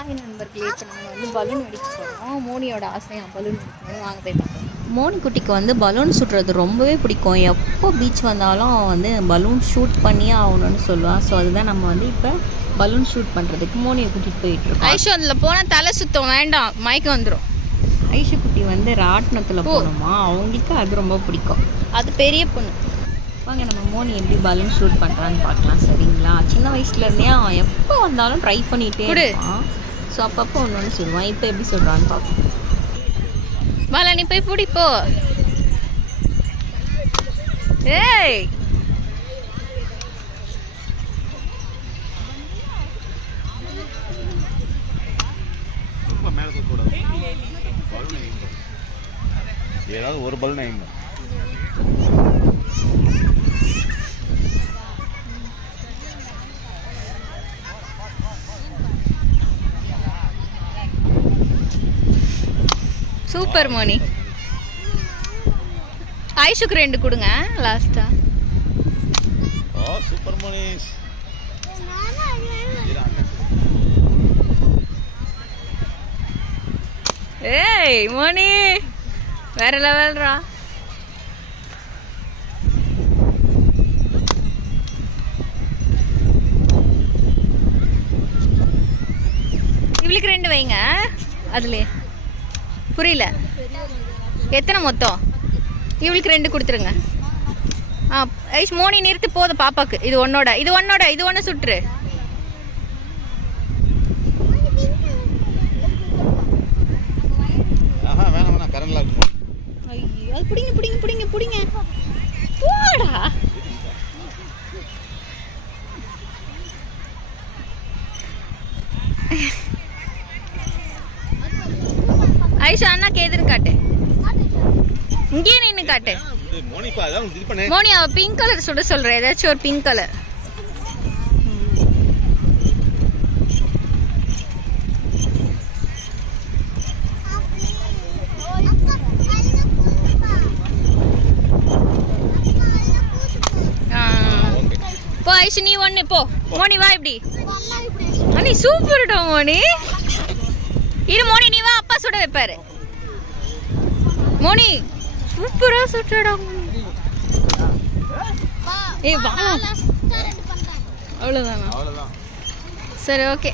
Hi நண்பர்களே, இப்போ நாங்கள் வந்து பலூன் வெடிக்க போகிறோம். மோனியோட ஆசையாக பலூன் வெடிக்கணும். வாங்க போய் பார்க்கலாம். மோனி குட்டிக்கு வந்து பலூன் சுடுறது ரொம்பவே பிடிக்கும். எப்போ பீச் வந்தாலும் வந்து பலூன் ஷூட் பண்ணியே ஆகணும்னு சொல்லுவான். ஸோ அதுதான் நம்ம வந்து இப்போ பலூன் ஷூட் பண்ணுறதுக்கு மோனியை கூட்டிகிட்டு போயிட்டுருக்கோம். ஐஷு அதில் போனால் தலை சுத்தம் வேண்டாம், மயக்கம் வந்துடும். ஐஷு குட்டி வந்து ராட்டினத்தில் போகணுமா, அவங்களுக்கு அது ரொம்ப பிடிக்கும். அது பெரிய பொண்ணு. வாங்க நம்ம மோனி எப்படி பலூன் ஷூட் பண்ணுறான்னு பார்க்கலாம். சரிங்களா? சின்ன வயசுலேருந்தே அவன் எப்போ வந்தாலும் ட்ரை பண்ணிகிட்டே இருப்பான். ஸோ அப்பப்போ ஒன்று ஒன்று சொல்லுவான். இப்போ எப்படி சொல்கிறான்னு பார்ப்போம். பாலா, நீ போய் பிடிப்போ. ஏய், ஏதாவது ஒரு பலூன் ஐங்க. சூப்பர் மோனி. ஐஷுக்கு 2 கொடுங்க லாஸ்டா. ஓ சூப்பர் மோனிஸ். ஏய் மோனி, வேற லெவல்ரா. இவளுக்கு 2 வைங்க. அதுலயே புரியல எத்தனை மொத்தம். இவளுக்கு 2 கொடுத்துருங்க. ஐஷ் மோனி நிறுத்து போதும். பாப்பாக்கு இது ஒன்னோட, இது ஒன்று சுட்டுரு. ஆஹா வேணாம் வேணாம், கரண்ட்ல இருக்கும். ஐயோ, அது பிடிங்க போடா. ஐஷா அண்ணாக்கு எதுன்னு காட்டு. இங்கே நின்று காட்டு. மோனி அவ பிங்க் கலர் சுட சொல்ற. ஏதாச்சும் ஒரு பிங்க் கலர். போ ஐஷு, நீ ஒண்ணு போ. மோனி வா. இப்படி அண்ணி சூப்பர்டா மோனி. இரு மோனி, நீ வா, அப்பா சுட வைப்பாரு. மோனி சூப்பரா சுட்டடா. ஏய் வா. அவ்வளவுதானா? சரி, ஓகே.